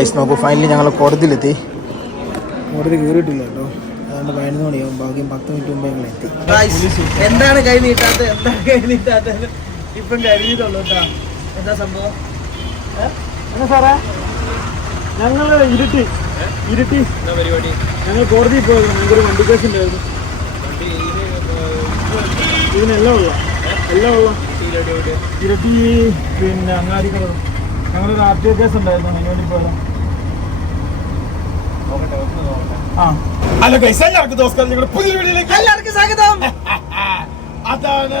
Guys നോക്കൂ finally ഞങ്ങൾ കോടതിയിലെത്തി. കോടതി കയറിയിട്ടില്ല കേട്ടോ അതുകൊണ്ട് പതിനൊന്ന് മണിയാവും. ബാക്കി പത്ത് മിനിറ്റ് മുമ്പ് ഞങ്ങൾ എത്തി. എന്താണ് കൈ നീട്ടാത്തത് എന്താണ് കൈ നീട്ടാത്തത് ഇപ്പം കഴിഞ്ഞിട്ടുള്ളൂ കേട്ടോ. എന്താ സംഭവം? എന്നാ സാറേ? ഞങ്ങൾ ഇരുട്ടി. ഇരുട്ടി. ഞങ്ങൾ കോടതിയിൽ പോയിരുന്നു ഞങ്ങൾക്കൊരു വണ്ടി കേസ് ഉണ്ടായിരുന്നു. ഇതിനെല്ലാം ഉള്ള എല്ലാം ഉള്ള ഇരട്ടി പിന്നെ അങ്ങാടികളും ഞങ്ങളൊരു ആർ ടി ഒ കേസ് ഉണ്ടായിരുന്നു. അതിന് വേണ്ടി പോയതാ. ആ ഹലോ ഗൈസ് എല്ലാവർക്കും നമസ്കാരം. നിങ്ങളുടെ പുതിയ വീഡിയോയിലേക്ക് എല്ലാവർക്കും സ്വാഗതം. അതാണ്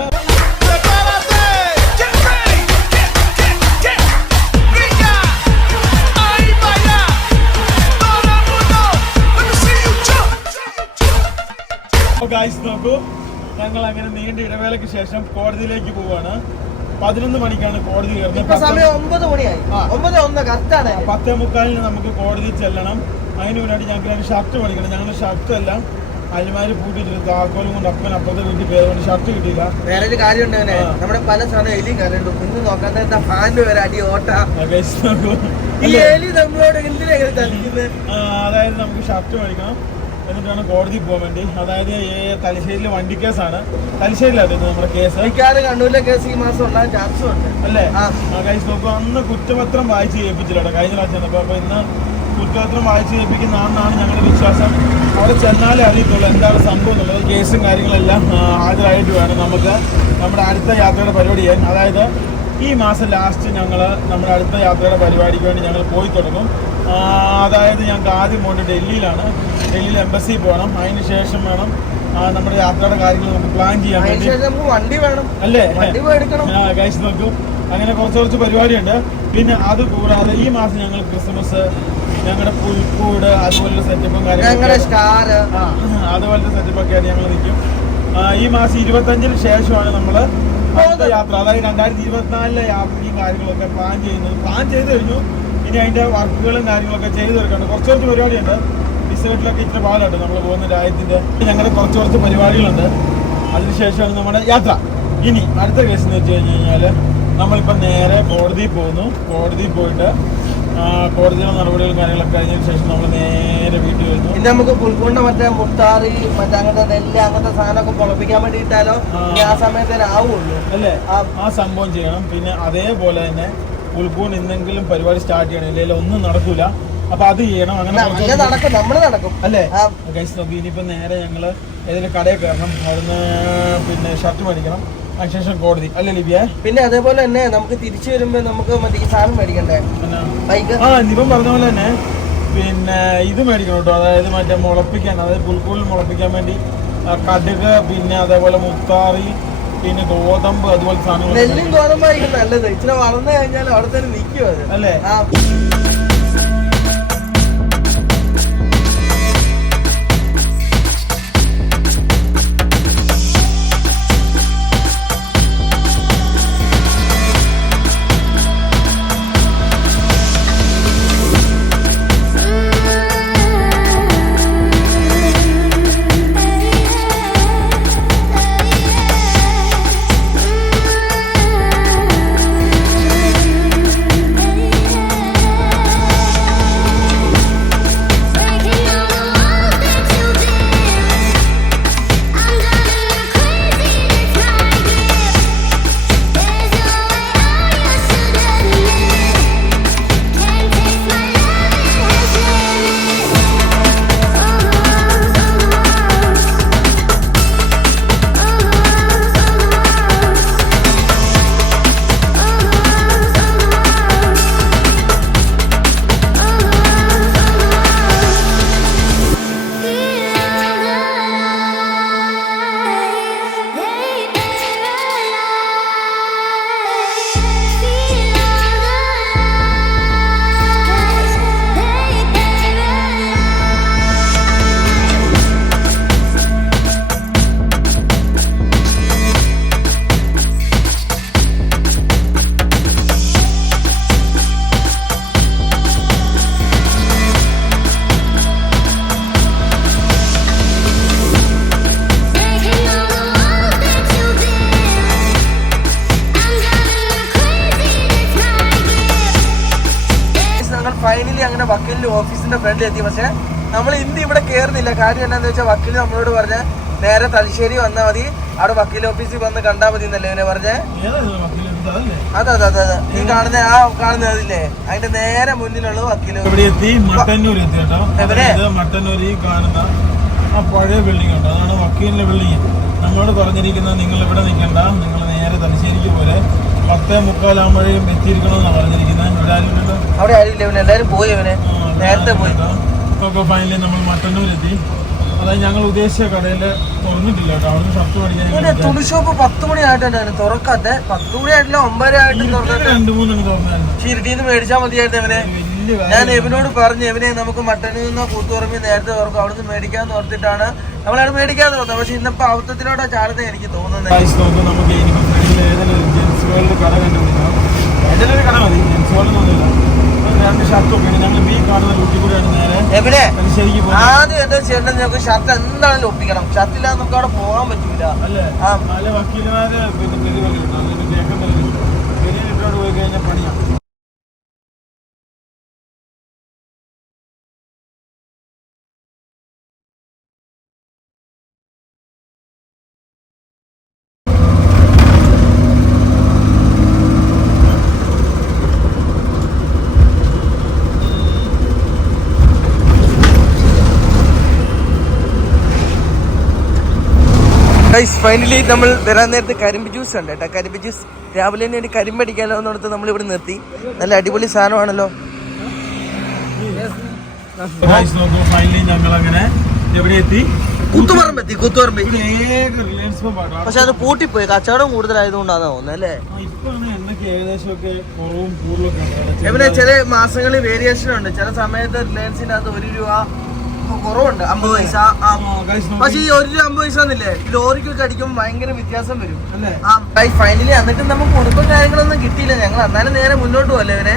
നോക്കൂ. ഞങ്ങൾ അങ്ങനെ നീണ്ട ഇടവേളയ്ക്ക് ശേഷം കോടതിയിലേക്ക് പോവാണ്. പതിനൊന്ന് മണിക്കാണ് കോടതി കയറുന്നത് സമയം ഒമ്പത് മണിയായി. ആ. ഒമ്പത് ഒന്ന് കറക്റ്റാണ് പത്തേ മുക്കാലിന് നമുക്ക് കോടതിയിൽ ചെല്ലണം. അതിന് മുന്നായിട്ട് ഞങ്ങൾക്ക് രണ്ട് ഷർട്ട് മേടിക്കണം. ഞങ്ങളുടെ ഷർട്ട് എല്ലാം അലിമാരി പൂട്ടിയിട്ട് താക്കോലും കൊണ്ട് അപ്പൻ അപ്പുറത്തെ വീട്ടിൽ പേര് കൊണ്ട് ഷർട്ട് കിട്ടിയില്ല. വേറെ ഒരു കാര്യം ഉണ്ട് അവനെ നമ്മുടെ പല സാധനം എലി കണ്ടുണ്ട് കുഞ്ഞു നോക്കാത്ത വരെ അടി ഓട്ട. ഈ? എലി നമ്മളോട് എന്തിനാ അതായത് നമുക്ക് ഷർട്ട് മേടിക്കണം. എന്നിട്ടാണ് കോടതി പോകാൻ വേണ്ടി. അതായത് തലശ്ശേരിയിലെ വണ്ടി കേസാണ്. തലശ്ശേരിയിലായിരുന്നു നമ്മുടെ കേസ്? മിക്കവാറും കണ്ണൂരിലെ കേസ് ഈ മാസം ഉണ്ടാകാൻ ചാൻസും ഉണ്ട്. അല്ലേ? ആ. കഴിച്ച് അന്ന് കുറ്റപത്രം വായിച്ച് ഏൽപ്പിച്ചില്ല കഴിഞ്ഞ പ്രാവശ്യം അപ്പോൾ ഇന്ന് കുറ്റപത്രം കേൾപ്പിക്കുന്ന കേൾപ്പിക്കുന്നതാണെന്നാണ് ഞങ്ങളുടെ വിശ്വാസം. അവിടെ ചെന്നാലേ അറിയത്തുള്ളൂ എന്താണ് സംഭവം എന്നുള്ളത്. കേസും കാര്യങ്ങളെല്ലാം ഹാജരായിട്ട് വേണം നമുക്ക് നമ്മുടെ അടുത്ത യാത്രയുടെ പരിപാടി ചെയ്യാൻ. അതായത് ഈ മാസം ലാസ്റ്റ് ഞങ്ങൾ നമ്മുടെ അടുത്ത യാത്രയുടെ പരിപാടിക്ക് വേണ്ടി ഞങ്ങൾ പോയി തുടങ്ങും. അതായത് ഞങ്ങൾക്ക് ആദ്യം പോകേണ്ടത് ഡൽഹിയിലാണ്. ഡൽഹിയിൽ എംബസി പോകണം. അതിന് ശേഷം വേണം നമ്മുടെ യാത്രയുടെ കാര്യങ്ങൾ നമുക്ക് പ്ലാൻ ചെയ്യാൻ വേണ്ടി. വണ്ടി വേണം. അല്ലേ? guys നോക്കൂ. അങ്ങനെ കുറച്ച് കുറച്ച് പരിപാടിയുണ്ട്. പിന്നെ അത് കൂടാതെ ഈ മാസം ഞങ്ങൾ ക്രിസ്മസ് ഞങ്ങളുടെ പുൽക്കൂട് അതുപോലുള്ള സെറ്റപ്പും ഞങ്ങളുടെ സ്റ്റാർ അതുപോലത്തെ സെറ്റപ്പ് ഞങ്ങൾ നിൽക്കും. ഈ മാസം ഇരുപത്തഞ്ചിന് ശേഷമാണ് നമ്മൾ അടുത്ത യാത്ര അതായത് രണ്ടായിരത്തി ഇരുപത്തിനാലിലെ യാത്രയും കാര്യങ്ങളൊക്കെ പ്ലാൻ ചെയ്യുന്നത്. പ്ലാൻ ചെയ്ത് കഴിഞ്ഞു. ഇനി അതിന്റെ വർക്കുകളും കാര്യങ്ങളൊക്കെ ചെയ്തു തീർക്കുന്നുണ്ട് കുറച്ച് കുറച്ച് പരിപാടിയുണ്ട്. ഡിസൈറ്റിലൊക്കെ ഇച്ചിരി പാടുണ്ട് നമ്മൾ പോകുന്ന രാജ്യത്തിന്റെ. ഞങ്ങളുടെ കുറച്ച് കുറച്ച് പരിപാടികളുണ്ട്. അതിനുശേഷമാണ് നമ്മുടെ യാത്ര. ഇനി അടുത്ത കേസ് എന്ന് വെച്ച് കഴിഞ്ഞ് കഴിഞ്ഞാൽ നമ്മളിപ്പോൾ നേരെ കോടതിയിൽ പോകുന്നു. കോടതിയിൽ പോയിട്ട് ആ, കോടതിയിലെ നടപടികളും കാര്യങ്ങളൊക്കെ കഴിഞ്ഞതിന് ശേഷം നമ്മൾ നേരെ വീട്ടിൽ വരുന്നു. ഇത് നമുക്ക് പുൽക്കൊണ്ട് മറ്റേ മുട്ടാറി മറ്റേ അങ്ങനത്തെ നെല്ല് അങ്ങനത്തെ സാധനമൊക്കെ പൊളപ്പിക്കാൻ വേണ്ടി ഇട്ടാലോ ആ. ആ ആവുള്ളൂ. അല്ലേ? ആ. സംഭവം ചെയ്യണം. പിന്നെ അതേപോലെ തന്നെ പുൽക്കൂൺ എന്തെങ്കിലും പരിപാടി സ്റ്റാർട്ട് ചെയ്യണം. ഇല്ലെങ്കിൽ ഒന്നും നടക്കൂല. അപ്പൊ അത് ചെയ്യണം. അങ്ങനെ നടക്കും. നമ്മൾ നടക്കും. അല്ലേ. ഗൈസ് നോക്കി ഇനിയിപ്പോ നേരെ ഞങ്ങൾ ഏതെങ്കിലും കടയിൽ കയറണം. അവിടുന്ന് പിന്നെ ഷർട്ട് മേടിക്കണം. അതിനുശേഷം കോടതി. അല്ലേ ലിബിയ? പിന്നെ അതേപോലെ തന്നെ നമുക്ക് തിരിച്ചു വരുമ്പോ നമുക്ക് മറ്റേ ഈ സാധനം മേടിക്കണ്ടേ? ബൈക്ക്? ആ ഇനിയിപ്പം പറഞ്ഞ പോലെ തന്നെ പിന്നെ ഇത് മേടിക്കണം കേട്ടോ. അതായത് മറ്റേ മുളപ്പിക്കാൻ അതായത് പുൽക്കൂളിൽ മുളപ്പിക്കാൻ വേണ്ടി കടുക് പിന്നെ അതേപോലെ മുത്താറി പിന്നെ ഗോതമ്പ് അതുപോലെ സാധനങ്ങൾ നെല്ലും ഗോതമ്പായിരിക്കും നല്ലത്. ഇച്ചിരി വളർന്നു കഴിഞ്ഞാൽ അവിടെ തന്നെ നിൽക്കും അത്. അല്ലേ? ഫ്രണ്ടിൽ എത്തി. പക്ഷെ നമ്മൾ ഇന്ന് ഇവിടെ കയറുന്നില്ല കാര്യം എന്താന്ന് വെച്ചാൽ വക്കീൽ നമ്മളോട് പറഞ്ഞ നേരെ തലശ്ശേരി വന്നാൽ മതി. അവിടെ വക്കീൽ ഓഫീസിൽ വന്ന് കണ്ടാൽ മതി എന്നല്ലേ ഇവനെ പറഞ്ഞേ? അതെ അതെ അതെ അതെ. ഈ കാണുന്ന ആ കാണുന്ന അതില്ലേ? അതിന്റെ നേരെ മുന്നിലുള്ള വക്കീൽ മട്ടന്നൂർ ഈ കാണുന്ന ആ പഴയ ബിൽഡിംഗ് ഉണ്ട് അതാണ് വക്കീലിന്റെ ബിൽഡിംഗ് നമ്മളോട് പറഞ്ഞിരിക്കുന്നത് നിങ്ങൾ ഇവിടെ നിൽക്കണ്ട. നിങ്ങൾ നേരെ തലശ്ശേരിക്ക് പോലെ പത്തേ മുക്കാലാകുമ്പോഴേക്കും എത്തിയിരിക്കണമെന്നാണ് പറഞ്ഞിരിക്കുന്നത്. ഇവിടെ ആരും ഇല്ലല്ലോ. അവിടെ ആരില്ല ഇവന് എല്ലാവരും പോയി ഇവന്. നേരത്തെ പോയി. ഇപ്പോൾ ഇപ്പൊ ഫൈനലി നമ്മൾ മട്ടന്നൂരെത്തി. അതായത് ഞങ്ങൾ ഉദ്ദേശിച്ച കടയിൽ തുറന്നിട്ടില്ല കേട്ടോ. അവിടെ ഷർട്ട് പഠിക്കാൻ തുണി ഷോപ്പ് പത്ത് മണി ആയിട്ടാണ് തുറക്കാത്തെ. പത്ത് മണി ആയിട്ടില്ല ഒമ്പത് ആയിട്ട് രണ്ട് മൂന്നെണ്ണം തുറന്നായിരുന്നു. ഷിരിട്ടിന്ന് മേടിച്ചാൽ മതിയായിരുന്നു ഇവനെ. ഞാൻ എവനോട് പറഞ്ഞു എവനെ നമുക്ക് മട്ടണിൽ നിന്നോ കൂത്തുറമ്പി നേരത്തെ തുറക്കും. അവിടുന്ന് മേടിക്കാന്ന് ഓർത്തിട്ടാണ് നമ്മളവിടെ മേടിക്കാന്ന് തോന്നുന്നത് പക്ഷെ ഇന്നിപ്പോ അബദ്ധത്തിനോടാ ചാടുന്നത് എനിക്ക് തോന്നുന്നത് ഗൈസ് നോക്കൂ നമുക്ക് ഇനിയിപ്പോൾ ഫ്രണ്ടിൽ ഏതെങ്കിലും ഒരു ജെൻസ് വേൾഡ് കട കണ്ടുപിടിക്കണം? ഏതെങ്കിലും ഒരു കട മതി. ജെൻസ് വേൾഡ് ഒന്നുമില്ല അത് രണ്ട് ഷർട്ട് ഒക്കെ ഉണ്ട് ഞങ്ങൾ ബി കാണുന്ന റൂട്ടിൽ കൂടെയാണ് നേരെ എവിടെ? ആദ്യം എന്താ ചെയ്യേണ്ടത്? നമുക്ക് ഷർട്ട് എന്താണെങ്കിലും ഒപ്പിക്കണം. ഷർട്ട് ഇല്ലാതെ നമുക്ക് അവിടെ പോകാൻ പറ്റൂല. അല്ലേ. അല്ല വക്കീലുമാര് പിന്നെ പെരി വകയിലുണ്ട് അതിന് കേൾക്കുന്നില്ല പെരി ഇട്ടോട് പോയി കഴിഞ്ഞാൽ പണിയാം ഫൈനലി നമ്മൾ വരാൻ നേരത്തെ കരിമ്പ് ജ്യൂസ് ഉണ്ട് കേട്ടോ. കരിമ്പ് ജ്യൂസ് രാവിലെ തന്നെ ഒരു കരിമ്പ് അടിക്കാലോ എന്നിടത്ത് നമ്മൾ ഇവിടെ നിർത്തി. നല്ല അടിപൊളി സാധനമാണല്ലോ. ഗൈസ് ഫൈനലി ഞങ്ങൾ അങ്ങനെ എവിടെ എത്തി? കൂത്തുപറമ്പ് എത്തി പക്ഷെ അത് പൂട്ടിപ്പോയി കച്ചവടം കൂടുതലായതുകൊണ്ടാണ് തോന്നുന്നത് അല്ലേ? ഇവിടെ ചില മാസങ്ങളിൽ വേരിയേഷൻ ഉണ്ട്. ചില സമയത്ത് റിലയൻസിന്റെ അകത്ത് ഒരു രൂപ കുറവുണ്ട്. അമ്പത് പൈസ. പക്ഷെ ഈ ഒരു അമ്പത് പൈസ ഒന്നില്ലേ ഈ ലോറിക്കൊക്കെ അടിക്കുമ്പോൾ ഭയങ്കര വ്യത്യാസം വരും. ഫൈനലി എന്നിട്ട് നമുക്ക് ഉടുപ്പും കാര്യങ്ങളൊന്നും കിട്ടിയില്ല. ഞങ്ങൾ എന്നാലും നേരെ മുന്നോട്ട് പോകല്ലേ ഇവനെ?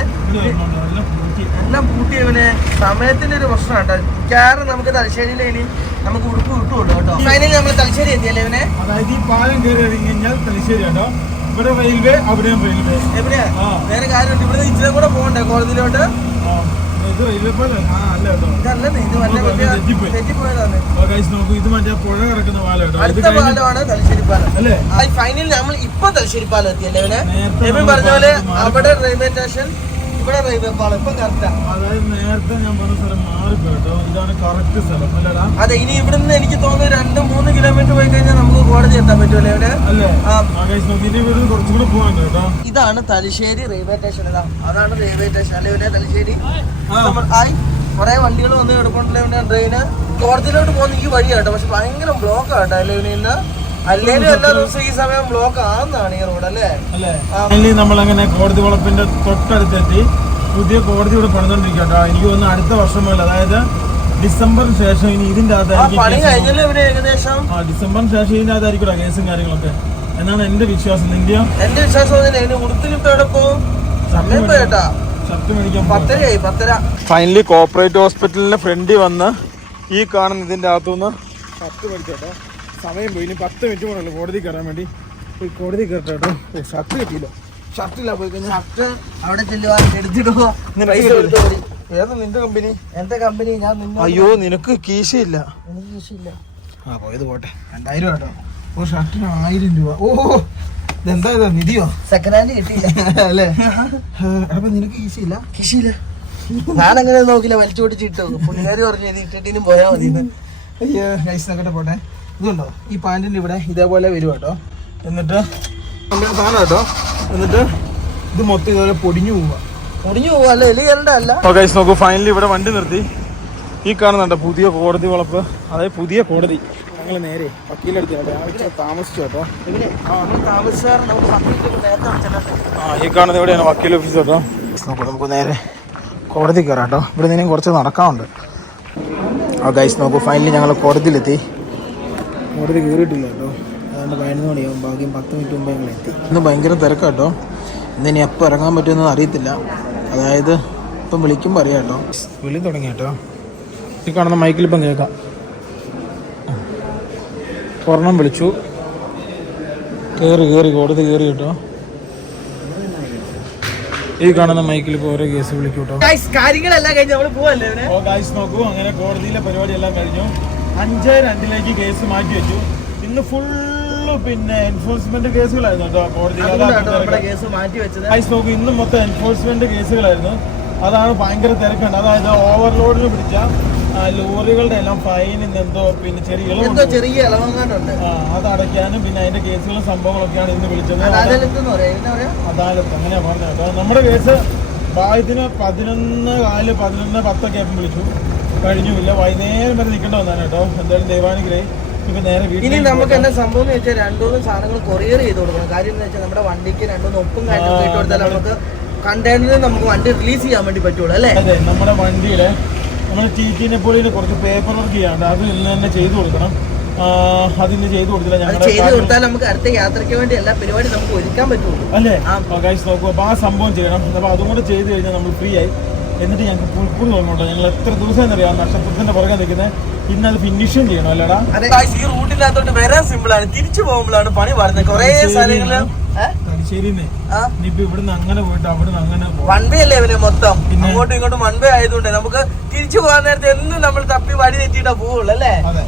എല്ലാം പൂട്ടി. ഇവനെ. സമയത്തിന്റെ ഒരു പ്രശ്നം കേട്ടോ. കാരണം നമുക്ക് തലശ്ശേരിയിലെ ഇനി നമുക്ക് ഉടുപ്പ് കിട്ടുള്ളൂ കേട്ടോ. ഫൈനലി നമ്മൾ തലശ്ശേരി എത്തിയല്ലേ ഇവനെ? അതായത് ഈ പാലം കയറി ഇറങ്ങി കഴിഞ്ഞാൽ തലശ്ശേരി കേട്ടോ. ഇവിടെ റെയിൽവേ അവിടെയും റെയിൽവേ എവിടെയാ. വേറെ കാര്യമുണ്ട്. ഇവിടെ ഇച്ചിരി കൂടെ പോകണ്ടേ കോടതിയിലോട്ട് ആ, ഇത് മറ്റേ പുഴ കിടക്കുന്ന പാലമാണ് ഫൈനൽ നമ്മൾ ഇപ്പൊ തലശ്ശേരി പാലം എത്തിയല്ലേ പറഞ്ഞ പോലെ അവിടെ റെയിൽവേ സ്റ്റേഷൻ ഇവിടെ റെയിൽവേ പാലം ഇപ്പൊ കറക്റ്റാ അതായത് നേരത്തെ ഞാൻ പറഞ്ഞ സ്ഥലം കേട്ടോ. ഇതാണ് കറക്റ്റ് സ്ഥലം അല്ലടാ. അതെ ഇനി ഇവിടുന്ന് എനിക്ക് തോന്നുന്നു രണ്ട് മൂന്ന് കിലോമീറ്റർ പോയി കഴിഞ്ഞാൽ നമുക്ക് കോടതി എത്താൻ പറ്റുമല്ലേ ഇവിടെ? അല്ലേ? ഇനി കുറച്ചുകൂടെ പോകാൻ കേട്ടോ. ഇതാണ് തലശ്ശേരി റെയിൽവേ സ്റ്റേഷൻ ഇതാ. അതാണ് റെയിൽവേ സ്റ്റേഷൻ അല്ലെ ഇവിടെ തലശ്ശേരി? ആയി കുറെ വണ്ടികൾ വന്ന് കിടപ്പുണ്ടല്ലേ ഇവിടെ ട്രെയിന് കോടതിയിലോട്ട് പോകുന്ന ഈ വഴി കേട്ടോ പക്ഷെ ഭയങ്കര ബ്ലോക്ക് ആട്ടോ അല്ലേ ഇവിടെ ഇന്ന് അല്ലേലും എല്ലാ ഈ സമയം ബ്ലോക്ക് ആണെന്നാണ് ഈ റോഡ് അല്ലേ? അല്ലേ? ആ. നമ്മൾ അങ്ങനെ കോടതി വളപ്പിന്റെ തൊട്ടടുത്തെത്തി. പുതിയ കോടതി ഇവിടെ പണിതോണ്ടിരിക്കുക കേട്ടോ എനിക്ക് തോന്നുന്നു അടുത്ത വർഷം മുതൽ അതായത് ഡിസംബറിന് ശേഷം ഇനി ഇതിന്റെ അകത്തായിരിക്കും ആ ഡിസംബറിന് ശേഷം ഇതിന്റെ അകത്തായിരിക്കും കേസും കാര്യങ്ങളൊക്കെ. എന്നാണ് എന്റെ വിശ്വാസം. നിന്റെ എന്റെ വിശ്വാസം ഫൈനലി കോപ്പറേറ്റ് ഹോസ്പിറ്റലിന്റെ ഫ്രണ്ടിൽ വന്ന് ഈ കാണുന്ന ഇതിന്റെ അകത്തുനിന്ന് ഷർട്ട് മേടിച്ചോട്ടോ സമയം പോയി. ഇനി പത്ത് മിനിറ്റ് പോകണല്ലോ കോടതി കയറാൻ വേണ്ടി. പോയി കോടതി കേട്ടോ. ഷർട്ട് കിട്ടിയില്ല. ഷർട്ടില്ല പോയി കഴിഞ്ഞാൽ ഷർട്ട് അവിടെ ചെല്ലുവാ. എടുത്തിടുവോ? ഏതാ നിന്റെ കമ്പനി എന്റെ കമ്പനി ഞാൻ അയ്യോ നിനക്ക് കീശയില്ല. എനിക്ക് കീശയില്ല. ആ പോയത് പോട്ടെ. രണ്ടായിരം കേട്ടോ. ഓ ഷർട്ടിന് ആയിരം രൂപ. ഓ ഇതെന്താ ഇതാ? നിധിയോ? സെക്കൻഡ് ഹാൻഡ് കിട്ടിയില്ല. അല്ലേ? അപ്പൊ നിനക്ക് കീശയില്ല? കീശയില്ല. ഞാൻ അങ്ങനെ നോക്കില്ല. വലിച്ചു പൊടിച്ചിട്ടു പുള്ളിക്കാരി പറഞ്ഞു ഇത് ഇട്ടിട്ടിനും പോയാ മതി അയ്യോ ഗൈസ് നോക്കട്ടെ പോട്ടെ. ഇതുണ്ടോ? ഈ പാന്റിന്റെ ഇവിടെ ഇതേപോലെ വരും കേട്ടോ. എന്നിട്ട് നമ്മുടെ സാധനം കേട്ടോ. എന്നിട്ട് ഇത് മൊത്തം ഇതുപോലെ പൊടിഞ്ഞു പോവുക പൊടിഞ്ഞു എലി കണ്ട അല്ല. ഓക്കെ നോക്കൂ ഫൈനലി ഇവിടെ വണ്ടി നിർത്തി. ഈ കാണുന്നുണ്ട് പുതിയ കോടതി വളപ്പ്. അതായത് പുതിയ കോടതി. ഞങ്ങൾ നേരെ വക്കീലെടുത്ത് രാവിലെ താമസിച്ചു കേട്ടോ. ആ ഈ കാണുന്നത് എവിടെയാണ് വക്കീൽ ഓഫീസ് കേട്ടോ? നോക്കൂ നമുക്ക് നേരെ കോടതി കയറാം കേട്ടോ. ഇവിടെ നിന്നും കുറച്ച് നടക്കാറുണ്ട് ആ ഗൈസ് നോക്കൂ ഫൈനലി ഞങ്ങൾ കോടതിയിലെത്തി. കോടതി കയറിയിട്ടില്ല കേട്ടോ. അതുകൊണ്ട് പതിനൊന്ന് മണിയാവും. ഭാഗ്യം പത്ത് മിനിറ്റ് മുമ്പ് ഞങ്ങൾ എത്തി. ഇന്ന് ഭയങ്കര തിരക്കാട്ടോ ഇന്ന് ഇനി എപ്പോൾ ഇറങ്ങാൻ പറ്റുമെന്ന് അറിയത്തില്ല. അതായത് ഇപ്പം വിളിക്കുമ്പോൾ അറിയാം കേട്ടോ. വിളി തുടങ്ങി കേട്ടോ. ഈ കാണുന്ന മൈക്കിൽ ഇപ്പം കേൾക്കാം. ഒരെണ്ണം വിളിച്ചു. കയറി കയറി കോടതി കയറി കേട്ടോ. ഈ കാണുന്ന മൈക്കിൽ ഇപ്പോൾ ഓരോ കേസ് വിളിക്കൂട്ടോ Guys, കാര്യങ്ങളെല്ലാം കഴിഞ്ഞ് നമ്മൾ പോവല്ലേ ഇവനെ? ഓ ഗായ്സ് നോക്കൂ. അങ്ങനെ കോടതിയിലെ പരിപാടി എല്ലാം കഴിഞ്ഞു. അഞ്ച് രണ്ടിലേക്ക് കേസ് മാറ്റി വെച്ചു. ഇന്ന് ഫുള്ള് പിന്നെ എൻഫോഴ്സ്മെന്റ് കേസുകളായിരുന്നു കേട്ടോ. കോടതി ഗായ്സ് നോക്കൂ ഇന്ന് മൊത്തം എൻഫോഴ്സ്മെന്റ് കേസുകളായിരുന്നു അതാണ് ഭയങ്കര തിരക്കുണ്ട് അതായത് ഓവർലോഡിന് പിടിച്ച ലോറികളുടെ എല്ലാം ഫൈൻ എന്തോ പിന്നെ ചെറിയ ചെറിയ ഇളവങ്ങാട്ടുണ്ട് അത് അടയ്ക്കാനും പിന്നെ അതിന്റെ കേസുകളും സംഭവങ്ങളൊക്കെയാണ് ഇന്ന് വിളിച്ചത്. അദാലത്ത് അങ്ങനെയാ പറഞ്ഞത്. നമ്മുടെ കേസ് ഭാഗ്യത്തിന് പതിനൊന്ന് കാൽ പതിനൊന്ന് പത്തൊക്കെ ആയപ്പോൾ വിളിച്ചു. കഴിഞ്ഞുമില്ല. വൈകുന്നേരം വരെ നിൽക്കേണ്ട വന്നാണ് കേട്ടോ. എന്തായാലും ദൈവാനുഗ്രഹം. ഇപ്പൊ നേരെ ഇനി നമുക്ക് എന്താ സംഭവം എന്ന് വെച്ചാൽ രണ്ടൂന്ന് സാധനങ്ങൾ കൊറിയർ ചെയ്ത് കൊടുക്കണം. കാര്യം എന്ന് വെച്ചാൽ നമ്മുടെ വണ്ടിക്ക് രണ്ടൂന്ന് ഒപ്പും കാര്യങ്ങളും ഇട്ട് കൊടുത്താൽ നമുക്ക് കണ്ടെയ്നറിൽ നമുക്ക് വണ്ടി റിലീസ് ചെയ്യാൻ വേണ്ടി പറ്റുള്ളൂ അല്ലേ? അതെ നമ്മുടെ വണ്ടിയുടെ നമ്മുടെ ടി ടി നെപ്പോളിന് കുറച്ച് പേപ്പർ വർക്ക് ചെയ്യാണ്ട് അത് ഇന്ന് തന്നെ ചെയ്തു കൊടുക്കണം. അതിന് ചെയ്തു കൊടുത്തില്ല. അത് ചെയ്തു കൊടുത്താൽ നമുക്ക് അടുത്ത യാത്രയ്ക്ക് വേണ്ടി എല്ലാ പരിപാടി നമുക്ക് ഒരുക്കാൻ പറ്റുള്ളൂ. അല്ലേ? നോക്കൂ. അപ്പോൾ ആ സംഭവം ചെയ്യണം. അപ്പൊ അതും കൂടെ ചെയ്ത് കഴിഞ്ഞാൽ നമ്മൾ ഫ്രീ ആയി. എന്നിട്ട് ഞങ്ങൾക്ക് പുൽപ്പുൾ തോന്നുന്നുണ്ടോ ഞങ്ങൾ എത്ര ദിവസം എന്നറിയാം നക്ഷത്രത്തിന്റെ പുറകെ നിൽക്കുന്നത് ഇന്ന് അത് ഫിനിഷും ചെയ്യണം അല്ലടാ? അതെ. ഈ റൂട്ടിനകത്തോട്ട് വരാൻ സിമ്പിൾ ആണ്. തിരിച്ചു പോകുമ്പോഴാണ് പണി വരുന്നത് കുറെ സ്ഥലങ്ങളിൽ തലശ്ശേരിന്നേ. ഇനിയിപ്പോ ഇവിടുന്ന് അങ്ങനെ പോയിട്ട് അവിടുന്ന് അങ്ങനെ പോകാം വൺ വേ അല്ലേ ഇവർ മൊത്തം? പിന്നെ? അങ്ങോട്ടും ഇങ്ങോട്ടും വൺ വേ ആയതുകൊണ്ട് നമുക്ക് തിരിച്ചു പോകാൻ നേരത്തെ എന്നും നമ്മൾ തപ്പി വഴി തെറ്റിയിട്ടാ പോവുള്ളൂ അല്ലേ? അതെ.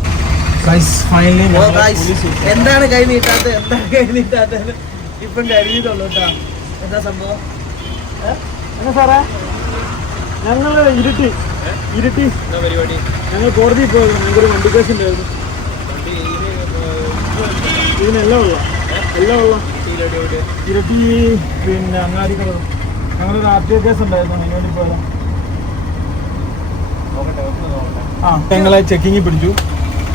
ഗൈസ് ഫൈനലി ഓ, guys, എന്താണ് കൈ നീട്ടാത്തത്? എന്താണ് കൈ നീട്ടാത്തത്? ഇപ്പം കരുതിയിട്ടുള്ളൂ കേട്ടോ എന്താ സംഭവം? എന്നാ സാറേ? ഞങ്ങൾ ഇരുട്ടി ഇരുട്ടി. ഞങ്ങൾ കോടതിയിൽ പോയത് ഞങ്ങൾക്കൊരു വണ്ടി കേസ് ഉണ്ടായിരുന്നു ഇതിനെല്ലാം ഉള്ള എല്ലാം ഉള്ള ഇരട്ടി പിന്നെ അങ്ങാടിക്കുള്ളത് ഞങ്ങളൊരു ആർ ടി ഒ കേസ് ഉണ്ടായിരുന്നു അതിന് വേണ്ടി പോയതാണ് ആ ഞങ്ങളെ ചെക്കിങ് പിടിച്ചു.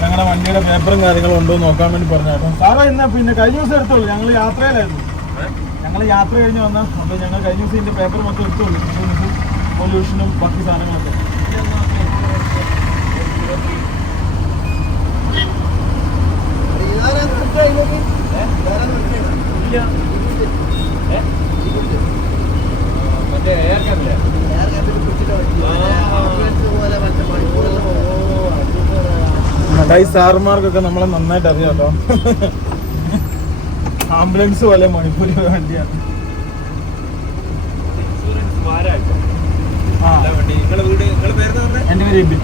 ഞങ്ങളുടെ വണ്ടിയുടെ പേപ്പറും കാര്യങ്ങളും ഉണ്ടോ എന്ന് നോക്കാൻ വേണ്ടി പറഞ്ഞായിരുന്നു സാറേ എന്നാ പിന്നെ കഴിഞ്ഞ ദിവസം എടുത്തോളൂ. ഞങ്ങൾ യാത്രയിലായിരുന്നു. ഞങ്ങൾ യാത്ര കഴിഞ്ഞ് വന്ന അപ്പോൾ ഞങ്ങൾ കഴിഞ്ഞ ദിവസം ഇതിന്റെ പേപ്പർ മൊത്തം എടുത്തോളൂ. പൊല്യൂഷനും ബാക്കി സാധനങ്ങളൊക്കെ. ഇല്ല. ഈ സാറുമാർക്കൊക്കെ നമ്മളെ നന്നായിട്ട് അറിയാം കേട്ടോ. ആംബുലൻസ് പോലെ മണിപ്പൂരി വണ്ടിയാണ് ആ എന്റെ പേര് എബിൻ?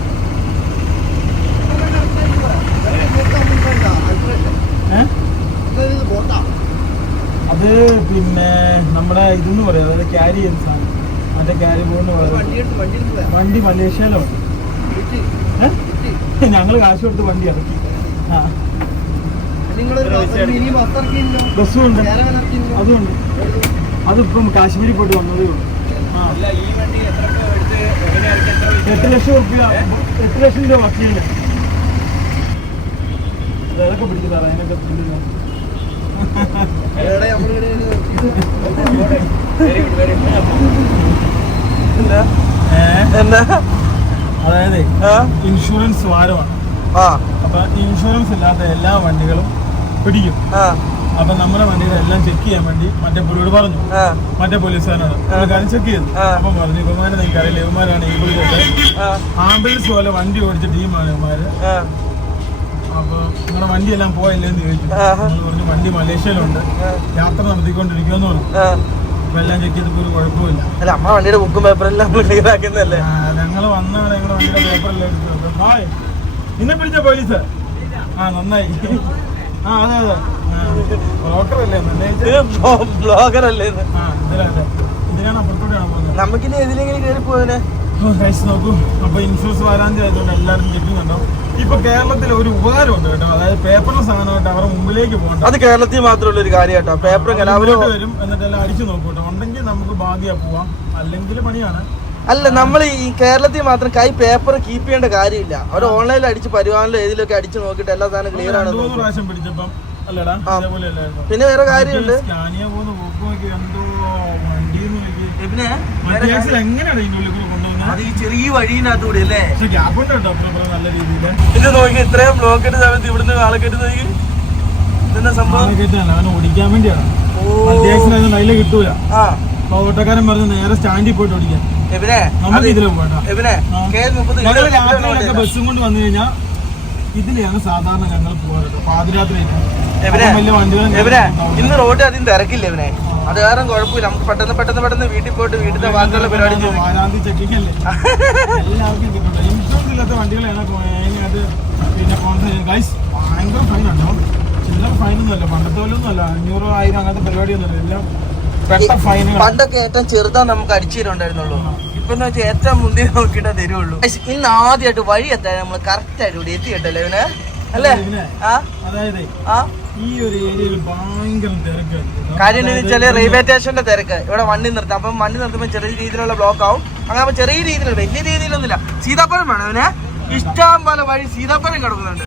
അത് പിന്നെ നമ്മുടെ ഇതെന്ന് പറയാം അതായത് ക്യാരി ചെയ്യുന്ന സാധനം. മറ്റേ ക്യാരി പോകുന്ന വണ്ടി. മലേഷ്യയിലുണ്ട് ഞങ്ങൾ കാശ് കൊടുത്ത് വണ്ടി ഇറക്കി. ബസ്സും ഉണ്ട് അതുണ്ട് അതിപ്പം കാശ്മീരിൽ പോയിട്ട് വന്നതേ ഉള്ളൂ. എട്ട് ലക്ഷം റുപ്യ എട്ട് ലക്ഷം രൂപ വക്കീലിന്. അതൊക്കെ പിടിച്ചു സാറേ അതിനൊക്കെ അതായത് ഇൻഷുറൻസ് വാരമാണ്. ആ. അപ്പൊ ഇൻഷുറൻസ് ഇല്ലാത്ത എല്ലാ വണ്ടികളും പിടിക്കും. അപ്പൊ നമ്മുടെ വണ്ടിയുടെ എല്ലാം ചെക്ക് ചെയ്യാൻ വേണ്ടി മറ്റേ പുള്ളിയോട് പറഞ്ഞു. മറ്റേ പോലീസുകാരനോട് പുള്ളിക്കാരൻ ചെക്ക് ചെയ്തു. അപ്പൊ പറഞ്ഞു ഇവന്മാരെ നിങ്ങൾക്ക് അറിയില്ല ഇവന്മാരാണ് ഈ ആ. ആംബുലൻസ് പോലെ വണ്ടി ഓടിച്ച ടീമാണ് ഇവന്മാര്. അപ്പൊ നിങ്ങളുടെ വണ്ടി എല്ലാം പോയല്ലേ? എന്ന് ചോദിച്ചു. പറഞ്ഞു വണ്ടി മലേഷ്യയിലുണ്ട്. യാത്ര നടത്തിക്കൊണ്ടിരിക്കുമെന്ന് പറഞ്ഞു. അപ്പൊ എല്ലാം ചെക്ക് ചെയ്തപ്പോ ഒരു കുഴപ്പമില്ല അല്ല അമ്മ വണ്ടിയുടെ ബുക്കും പേപ്പറെല്ലാം എല്ലാം ക്ലിയർ ആക്കുന്നല്ലേ ഞങ്ങൾ വന്നാണ് ഞങ്ങളുടെ വണ്ടിയുടെ പേപ്പറെല്ലാം എടുത്തു ഹായ് നിന്നെ പിടിച്ച പോലീസ്? ആ നന്നായി. ബ്ലോഗർ അല്ലേ? നമുക്കിനി എതിലെങ്കിലും കയറി പോയനെ നോക്കൂ. അപ്പൊ ഇൻഷുറൻസ് വാരാന്തി ആയതുകൊണ്ട് എല്ലാവരും ഇപ്പൊ കേരളത്തിൽ ഒരു കേട്ടോ. അതായത് പേപ്പറിന് സാധനമായിട്ട് അവരുടെ മുമ്പിലേക്ക് പോകണ്ട. അത് കേരളത്തിൽ മാത്രമുള്ള ഒരു കാര്യം കേട്ടോ പേപ്പറും അവർ അവർ വരും എന്നിട്ട് എല്ലാം അടിച്ചു നോക്കൂട്ടോ ഉണ്ടെങ്കിൽ നമുക്ക് ബാധ്യ പോവാം. അല്ലെങ്കിൽ പണിയാണ്. അല്ല നമ്മൾ ഈ കേരളത്തിൽ മാത്രം കൈ പേപ്പർ കീപ്പ് ചെയ്യേണ്ട കാര്യമില്ല. അവർ ഓൺലൈനിൽ അടിച്ച് പരിവാഹനിലോ ഏതിലൊക്കെ അടിച്ച് നോക്കിയിട്ട് എല്ലാ സാധനം ക്ലിയർ ആണ് പിന്നെ വേറെ കാര്യമുണ്ട്. പിന്നെ എങ്ങനെയാണ് അത് ഈ ചെറിയ വഴിയിനകത്തൂടെ അല്ലേ? ഇത് നോക്കി ഇത്രയും ബ്ലോക്ക് ഇട്ട സമയത്ത് ഇവിടുന്ന് കാളക്കെട്ട് കെട്ടി നോക്കി. ഇതെന്താ സംഭവം? ഓടിക്കാൻ വേണ്ടിയാണ്. കിട്ടൂല. ഓട്ടോക്കാരൻ പറഞ്ഞ് നേരെ സ്റ്റാൻഡിൽ പോയിട്ട് ഓടിക്കാൻ. ബസ്സും കൊണ്ട് വന്നു കഴിഞ്ഞാൽ ഇതിലെയാണ് സാധാരണ ഞങ്ങൾ പോകാറുള്ളത് പാതിരാത്രി. ഇന്ന് റോഡ് അധികം തിരക്കില്ല ഇവനെ. അത് കാരണം കുഴപ്പമില്ല. നമുക്ക് പെട്ടെന്ന് പെട്ടെന്ന് പെട്ടെന്ന് വീട്ടിൽ പോയിട്ട് വീട്ടിലെ ബാക്കിയുള്ള പരിപാടി ഇൻഷുറൻസ് ഇല്ലാത്ത വണ്ടികളാണ് അത് പിന്നെ ഗൈസ് ഭയങ്കര ഫൈൻ ഉണ്ടോ ചില്ലറ ഫൈൻ ഒന്നുമല്ല. പണ്ടത്തെ പോലെ ഒന്നും അല്ല അഞ്ഞൂറ് ആയിരം അങ്ങനത്തെ പരിപാടിയൊന്നുമല്ല. എല്ലാം പണ്ടൊക്കെ ഏറ്റവും ചെറുതാ നമുക്ക് അടിച്ചു തരുന്നുണ്ടായിരുന്നുള്ളൂ ഇപ്പൊ വെച്ചാൽ ഏറ്റവും മുന്തി നോക്കിയിട്ടേ തരുള്ളൂ. ഇന്ന് ആദ്യമായിട്ട് വഴി എത്താൻ നമ്മൾ കറക്റ്റ് ആയിട്ട് ഇവിടെ എത്തിയിട്ടല്ലേ ഇവന്? അല്ലേ? ആ? അതായത് ആ? ഈ ഒരു ഏരിയയിൽ ഭയങ്കര കാര്യം വെച്ചാൽ റെയിൽവേ സ്റ്റേഷന്റെ തിരക്ക്. ഇവിടെ വണ്ടി നിർത്താം. അപ്പം വണ്ടി നിർത്തുമ്പോൾ ചെറിയ രീതിയിലുള്ള ബ്ലോക്ക് ആവും. അങ്ങനെ ചെറിയ രീതിയിലുള്ള വലിയ രീതിയിലൊന്നുമില്ല. സീതാപ്പഴം വേണം അവന് ഇഷ്ടം പോലെ വഴി സീതാപ്പഴം കിടക്കുന്നുണ്ട്.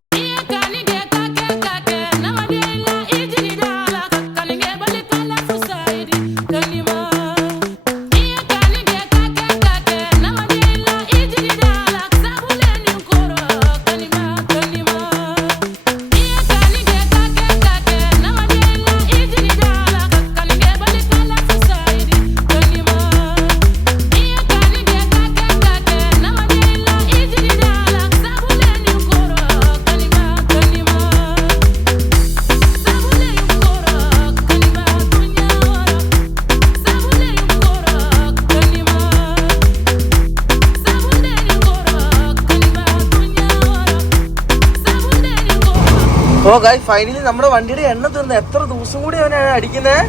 ഓ ഗായ് ഫൈനലി നമ്മുടെ വണ്ടിയുടെ എണ്ണ തീർന്ന്. എത്ര ദിവസം കൂടി അവനാണ് അടിക്കുന്നത്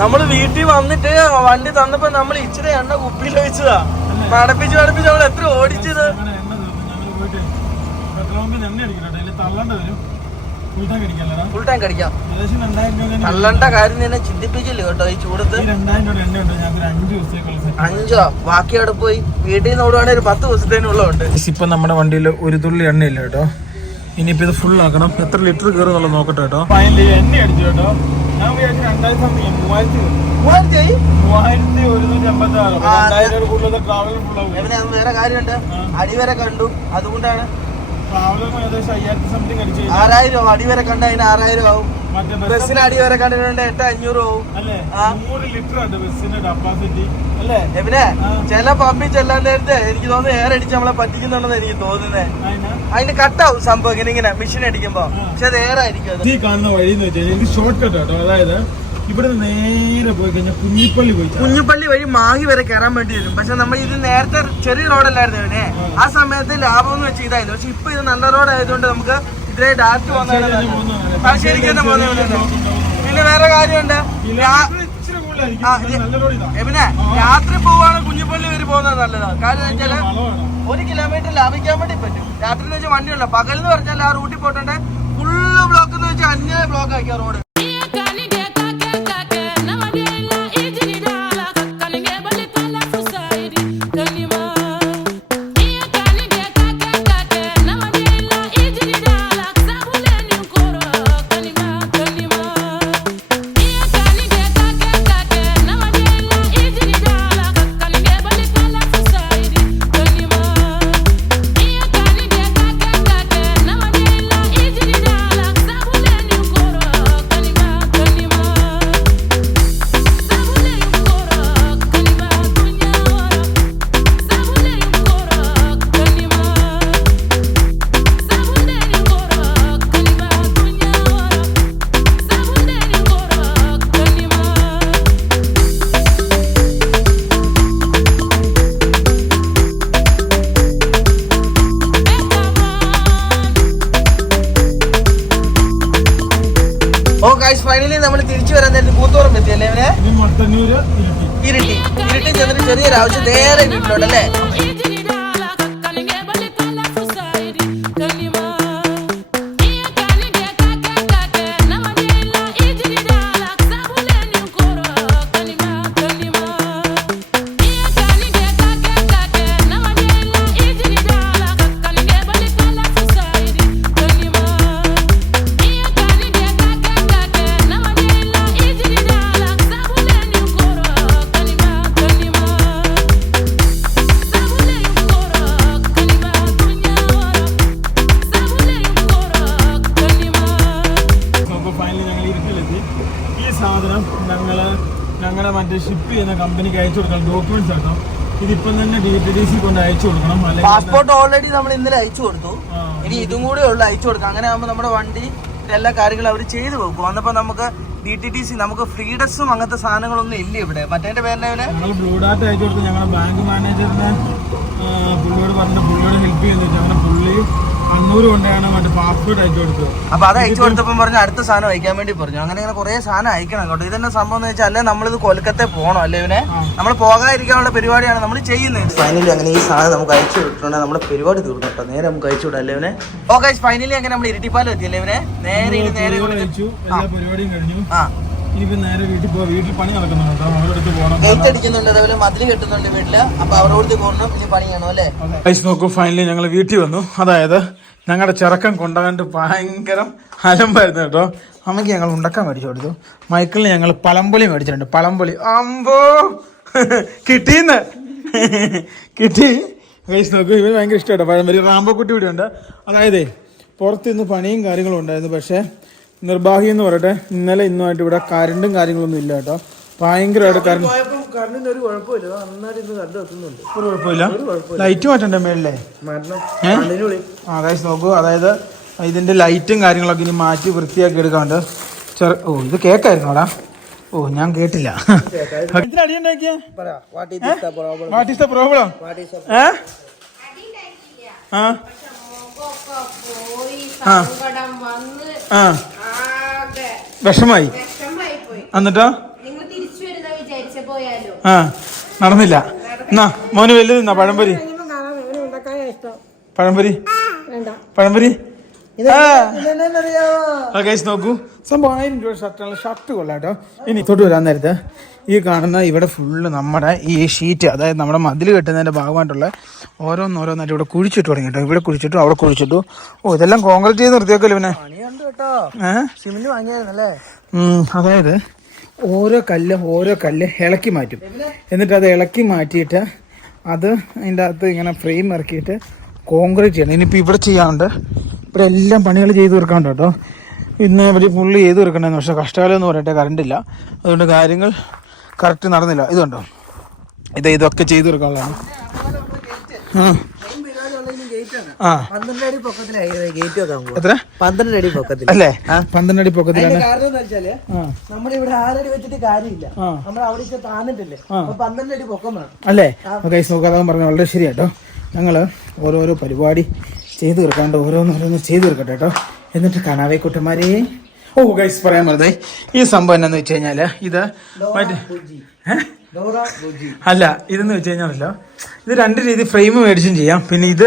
നമ്മൾ വീട്ടിൽ വന്നിട്ട് വണ്ടി തന്നപ്പോ നമ്മൾ ഇച്ചിരി എണ്ണ കുപ്പിയിൽ വെച്ചതാ പടപ്പിച്ച് പടപ്പിച്ച് നമ്മൾ എത്ര ഓടിച്ചത്? ഫുൾ ടാങ്ക് തള്ളണ്ട കാര്യം തന്നെ ചിന്തിപ്പിക്കില്ല കേട്ടോ ഈ ചൂടത്ത്. അഞ്ചോ ബാക്കി അവിടെ പോയി. വീട്ടിൽ നിന്ന് ഓടുവാണെങ്കിൽ ഒരു പത്ത് ദിവസത്തേനുള്ളതുണ്ട്. ഇപ്പൊ നമ്മുടെ വണ്ടിയിൽ ഒരു തുള്ളി എണ്ണയില്ല കേട്ടോ. ഇനിയിപ്പോ ഇത് ഫുൾ ആക്കണം. എത്ര ലിറ്റർ കയറും എന്നുള്ളത് നോക്കട്ടെ കേട്ടോ. ഫൈനലി എണ്ണ അടിച്ചു കേട്ടോ. ഞാൻ വിചാരിച്ചു രണ്ടായിരത്തി സംതിങ് മൂവായിരത്തി മൂവായിരത്തി ഒരുന്നൂറ്റി അമ്പത്തി ആറ് രണ്ടായിരം കൂടുതൽ എവിടെ? വേറെ കാര്യമുണ്ട്. അടിവരെ കണ്ടു. അതുകൊണ്ടാണ് ആറായിരം അടിവരെ കണ്ട അതിന് ആറായിരം ആവും. ബസ്സിന് അടിവരെ കണ്ടിട്ടുണ്ട് എട്ട് അഞ്ഞൂറ് ആവും. അല്ലേ? എവിടെ ചില പമ്പി ചെല്ലാൻ നേരത്തെ എനിക്ക് തോന്നുന്നു എയർ അടിച്ച് നമ്മളെ പറ്റിക്കുന്നുണ്ടെന്ന് എനിക്ക് തോന്നുന്നത് അതിനാ അതിന് കട്ടാവും സംഭവം. ഇങ്ങനെ ഇങ്ങനെ മെഷീൻ അടിക്കുമ്പോ. പക്ഷെ അത് എയർ ആയിരിക്കും ഈ കാണുന്ന വഴി എന്ന് വെച്ചാൽ എനിക്ക് ഷോർട്ട് കട്ട് കേട്ടോ അതായത് ഇവിടെ നേരെ പോയി കഴിഞ്ഞാൽ കുഞ്ഞിപ്പള്ളി പോയി കുഞ്ഞിപ്പള്ളി വഴി മാഹി വരെ കയറാൻ വേണ്ടി വരും. പക്ഷെ നമ്മൾ ഇത് നേരത്തെ ചെറിയ റോഡല്ലായിരുന്നു ഇവിടെ. ആ സമയത്ത് ലാഭം എന്ന് വെച്ച് ഇതായിരുന്നു പക്ഷെ ഇപ്പൊ ഇത് നല്ല റോഡ് ആയതുകൊണ്ട് നമുക്ക് ശരിക്കും. തലശ്ശേരിക്ക് തന്നെ പോകുന്നത് പിന്നെ വേറെ കാര്യമുണ്ട്. എവിനെ രാത്രി പോവാണ് കുഞ്ഞിപ്പള്ളി വരെ പോകുന്നത് നല്ലതാണ് കാരണം എന്താ വെച്ചാൽ ഒരു കിലോമീറ്റർ ലാഭിക്കാൻ വേണ്ടി പറ്റും. രാത്രി എന്ന് വെച്ചാൽ വണ്ടിയുള്ള പകൽ എന്ന് പറഞ്ഞാൽ ആ റൂട്ടിൽ പോട്ടെ ഫുള്ള് ബ്ലോക്ക് എന്ന് വെച്ചാൽ അന്യ ബ്ലോക്ക് ആക്കിയ റോഡ്. കൂത്തോറം എത്തിയല്ലേ ഇവനെ ഇരുട്ടി. ഇരുട്ടി. ചെന്നിട്ട് ചെറിയൊരു ആവശ്യം നേരെ വീട്ടിലോട്ടല്ലേ? ഞങ്ങൾ ഞങ്ങളുടെ മറ്റേ ഷിപ്പ് ചെയ്യുന്ന കമ്പനിക്ക് അയച്ചു കൊടുക്കണം. ഡോക്യുമെന്റ്സ് ആട്ടോ. ഇതിപ്പം തന്നെ ഡി ടി ഡി സി കൊണ്ട് അയച്ചു കൊടുക്കണം. പാസ്പോർട്ട് ഓൾറെഡി നമ്മൾ ഇന്നലെ അയച്ചു കൊടുത്തു. ഇനി ഇതും കൂടെ ഉള്ളു അയച്ചു കൊടുക്കാം അങ്ങനെ ആകുമ്പോൾ നമ്മുടെ വണ്ടി എല്ലാ കാര്യങ്ങളും അവർ ചെയ്തു വെക്കും. വന്നപ്പോൾ നമുക്ക് ഡി ടി ടി സി നമുക്ക് ഫ്രീഡസും അങ്ങനത്തെ സാധനങ്ങളൊന്നും ഇല്ല ഇവിടെ. മറ്റേന്റെ പേരിന്റെ ബ്ലൂ ഡാറ്റ് അയച്ചു കൊടുത്ത്. ഞങ്ങളുടെ ബാങ്ക് മാനേജറിനെ പുള്ളിയോട് പറഞ്ഞിട്ട് പുള്ളിയോട് ഹെൽപ്പ് ചെയ്യുന്നു. ഞങ്ങളുടെ പുള്ളി കണ്ണൂര് കൊണ്ടാണ് മറ്റേ പാസ്പോർട്ട് അയച്ചു കൊടുത്തത്. അപ്പൊ അത് അയച്ചു കൊടുത്തപ്പം പറഞ്ഞു അടുത്ത സാധനം അയക്കാൻ വേണ്ടി പറഞ്ഞു. അങ്ങനെ ഇങ്ങനെ കുറെ സാധനം അയക്കണം കേട്ടോ. ഇതെന്നെ സംഭവം എന്ന് വെച്ചാൽ അല്ലെ നമ്മളിത് കൊൽക്കത്ത പോകണം അല്ലേ ഇവനെ? നമ്മൾ പോകാതിരിക്കാനുള്ള പരിപാടിയാണ് നമ്മൾ ചെയ്യുന്നത്. ഫൈനലി അങ്ങനെ ഈ സാധനം നമുക്ക് അയച്ചു വിട്ടിട്ടുണ്ട് നമ്മുടെ പരിപാടി തീർന്നു കേട്ടോ. നേരെ നമുക്ക് അയച്ചു വിടാം അല്ലേ ഇവനെ? ഓക്കെ ഫൈനലി അങ്ങനെ നമ്മൾ ഇരട്ടിപ്പാലം എത്തിയല്ലേ ഇവനെ? നേരെ നേരെ പരിപാടിയും കഴിഞ്ഞു. ആ. ഇനിയിപ്പോ നേരെ വീട്ടിൽ പോവാ വീട്ടിൽ പണി നടക്കുന്നുണ്ട് പോകണം. ഗേറ്റ് അടിക്കുന്നുണ്ട് അതേപോലെ മതിൽ കെട്ടുന്നുണ്ട് വീട്ടിൽ. അപ്പൊ അവരോട് പോകണം ഇനി പണി ചെയ്യണം അല്ലേ? നോക്കൂ ഫൈനലി ഞങ്ങൾ വീട്ടിൽ വന്നു. അതായത് ഞങ്ങളുടെ ചെറുക്കം കൊണ്ടുപോകാണ്ട് ഭയങ്കര അലമ്പായിരുന്നു കേട്ടോ. അമ്മയ്ക്ക് ഞങ്ങൾ ഉണ്ടക്കാൻ മേടിച്ചു കൊടുത്തു. മൈക്കിളിന് ഞങ്ങൾ പഴംപൊളി മേടിച്ചിട്ടുണ്ട്. പഴംപൊളി അമ്പോ! കിട്ടീന്ന്. കിട്ടി. വൈസ് നോക്കൂ ഇവന് ഭയങ്കര ഇഷ്ടമായിട്ടോ പഴംപൊലി റാമ്പോ കുട്ടി ഇവിടെ ഉണ്ട്. അതായത് പുറത്ത് ഇന്ന് പണിയും കാര്യങ്ങളും ഉണ്ടായിരുന്നു. പക്ഷേ നിർഭാഗ്യം എന്ന് പറയട്ടെ. ഇന്നലെ ഇന്നുമായിട്ട് ഇവിടെ കരണ്ടും കാര്യങ്ങളൊന്നും ഇല്ല കേട്ടോ. ഭയങ്കരമായിട്ട് കറണ്ട് ഒരു കുഴപ്പമില്ല. നന്നായിട്ട് ഇന്ന് കണ്ടു വെക്കുന്നുണ്ട് ഒരു കുഴപ്പമില്ല. ലൈറ്റ് മാറ്റണ്ടേ മേളിലെ? ഗൈസ് നോക്കൂ. അതായത് ഇതിന്റെ ലൈറ്റും കാര്യങ്ങളൊക്കെ ഇനി മാറ്റി വൃത്തിയാക്കി എടുക്കാണ്ട് ചെറു ഓ ഇത് കേക്കായിരുന്നു അവിടെ ഓ ഞാൻ കേട്ടില്ല. Problem what is the problem what is ആ. ആ. സങ്കടം വന്ന് ആ ആകെ വിഷമായി. എന്നിട്ടോ? നിങ്ങൾ തിരിച്ചു വരുന്ന വിചാരിച്ച പോയാലോ? ആ നടന്നില്ല. എന്നാ മോന് വലുത് എന്നാ പഴംപൊരി. പഴംപൊരി? പഴംപൊരി? ഓക്കെ നോക്കൂ. സംഭവം ആയിരം രൂപ ഷർട്ടാണ് ഷർട്ട് കൊള്ളാട്ടോ ഇനി തൊട്ട് വരാൻ നേരത്ത് ഈ കാണുന്ന ഇവിടെ ഫുള്ള് നമ്മുടെ ഈ ഷീറ്റ് അതായത് നമ്മുടെ മതിൽ കെട്ടുന്നതിന്റെ ഭാഗമായിട്ടുള്ള ഓരോന്നോരോന്നായിട്ട് ഇവിടെ കുഴിച്ചിട്ട് തുടങ്ങി കേട്ടോ. ഇവിടെ കുഴിച്ചിട്ടു അവിടെ കുഴിച്ചിട്ടു. ഓ ഇതെല്ലാം കോൺക്രീറ്റ് ചെയ്ത് നിർത്തിയേക്കല്ലോ പിന്നെ? അതായത് ഓരോ കല്ല് ഓരോ കല്ല് ഇളക്കി മാറ്റും. എന്നിട്ട് അത് ഇളക്കി മാറ്റിയിട്ട് അത് അതിന്റെ അകത്ത് ഇങ്ങനെ ഫ്രെയിം ഇറക്കിയിട്ട് കോൺക്രീറ്റ് ചെയ്യണം. ഇനിയിപ്പോൾ ഇവിടെ ചെയ്യാറുണ്ട് ഇവിടെ എല്ലാം പണികൾ ചെയ്ത് തീർക്കാണ്ട് കേട്ടോ. ഇന്ന് ഇവിടെ ഫുള്ള് ചെയ്ത് തീർക്കണമെന്ന് പക്ഷേ കഷ്ടകാലം എന്ന് പറയട്ടെ കറണ്ടില്ല. അതുകൊണ്ട് കാര്യങ്ങൾ കറക്റ്റ് നടന്നില്ല. ഇതുണ്ടോ ഇത് ഇതൊക്കെ ചെയ്ത് തീർക്കാനുള്ളതാണ്. എത്ര? പന്ത്രണ്ട് അടി പൊക്കത്തിൽ അല്ലേ? പന്ത്രണ്ട് അടി പൊക്കത്തിലാണ് കാരണം എന്ന് വെച്ചാൽ ആ. നമ്മളിവിടെ ആറടി വെച്ചിട്ട് കാര്യമില്ല. നമ്മൾ അവിടെ താന്നിട്ടില്ലേ? പന്ത്രണ്ട് അടി പൊക്കം വേണം. അല്ലേ? ഗൈസ് നോക്കാതെ പറഞ്ഞ വളരെ ശരിയാട്ടോ. ഞങ്ങൾ ഓരോരോ പരിപാടി ചെയ്തു തീർക്കാണ്ട് ഓരോന്നോരോന്ന് ചെയ്തു തീർക്കട്ടെ കേട്ടോ. എന്നിട്ട് കാണാവേ കുട്ടന്മാരെ. ഓ ഗൈസ് പറയാൻ പറഞ്ഞേ ഈ സംഭവം എന്നാന്ന് വെച്ച് കഴിഞ്ഞാൽ ഇത് മറ്റേ അല്ല ഇതെന്ന് വെച്ച് കഴിഞ്ഞാലല്ലോ ഇത് രണ്ട് രീതി ഫ്രെയിം മേടിച്ചും ചെയ്യാം. പിന്നെ ഇത്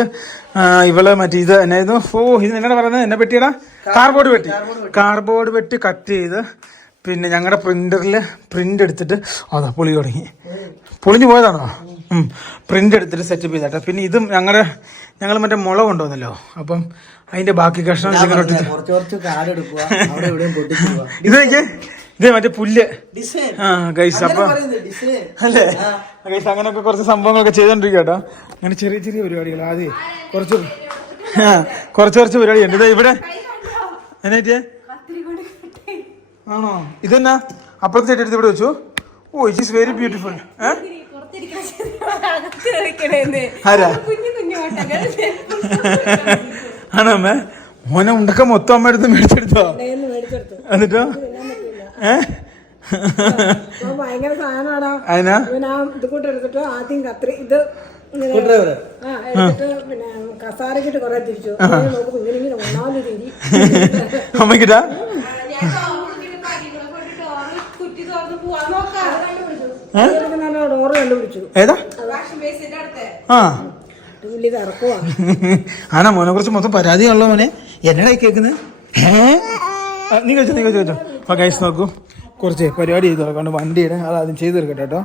ഇവൾ മറ്റേ ഇത് എന്നായിരുന്നു? ഓ ഇത് നിങ്ങളുടെ പറയുന്നത്? എന്നെ പെട്ടിയടാ? കാർബോർഡ് പെട്ടി കാർബോർഡ് പെട്ടി കട്ട് ചെയ്ത് പിന്നെ ഞങ്ങളുടെ പ്രിന്ററിൽ പ്രിന്റ് എടുത്തിട്ട് അതാ പൊളി തുടങ്ങി പൊളിഞ്ഞു പോയതാണോ? പ്രിന്റ് എടുത്തിട്ട് സെറ്റപ്പ് ചെയ്തട്ടെ. പിന്നെ ഇതും ഞങ്ങളുടെ ഞങ്ങൾ മറ്റേ മുള കൊണ്ടുവന്നല്ലോ. അപ്പം അതിന്റെ ബാക്കി കഷ്ണം പോവാ ഇത് മറ്റേ പുല്ല്. ഡിസൈൻ ആ ഗൈസ് അപ്പൊ അല്ലേ? ഗൈസ് അങ്ങനെയൊക്കെ കുറച്ച് സംഭവങ്ങളൊക്കെ ചെയ്തോണ്ടിരിക്കുക കേട്ടോ അങ്ങനെ ചെറിയ ചെറിയ പരിപാടികൾ ആദ്യം കുറച്ച് കുറച്ച് കുറച്ച് പരിപാടിയുണ്ട്. ഇതാ ഇവിടെ. എന്നാ ആണോ? ഇതെന്നാ? അപ്പുറത്തെ ചേട്ടി എടുത്ത് ഇവിടെ വെച്ചു. Oh it is very beautiful ആരാ കുഞ്ഞു കുഞ്ഞു ഓട്ടങ്ങൾ ആണോ മോനെ ഉണ്ടക്ക മൊത്തം അമ്മ എടുത്ത് മേടിച്ചെടുത്തോ? എന്നിട്ടോ? ഏ? ഭയങ്കര അതിനാ ഇത് ആദ്യം കത്രി കസാരക്കിട്ട് കുറെ തിരിച്ചു. നോക്കുമ്പോ ഇങ്ങനെ ഒന്നാമത് അമ്മക്കിട്ടാ ഏതാ? ആ. ആണോ മോനെ കുറിച്ച് മൊത്തം പരാതിയാണല്ലോ മോനെ? എന്നടാ കേൾക്കുന്നത് നീ കഴിച്ചോ നീ കഴിച്ചോ കഴിച്ചോ അപ്പൊ ഗൈസ് നോക്കൂ. കുറച്ച് പരിപാടി ചെയ്ത് തുടക്കാണ്ട് വണ്ടിയുടെ അത് ആദ്യം ചെയ്ത് തീർക്കട്ടെ കേട്ടോ.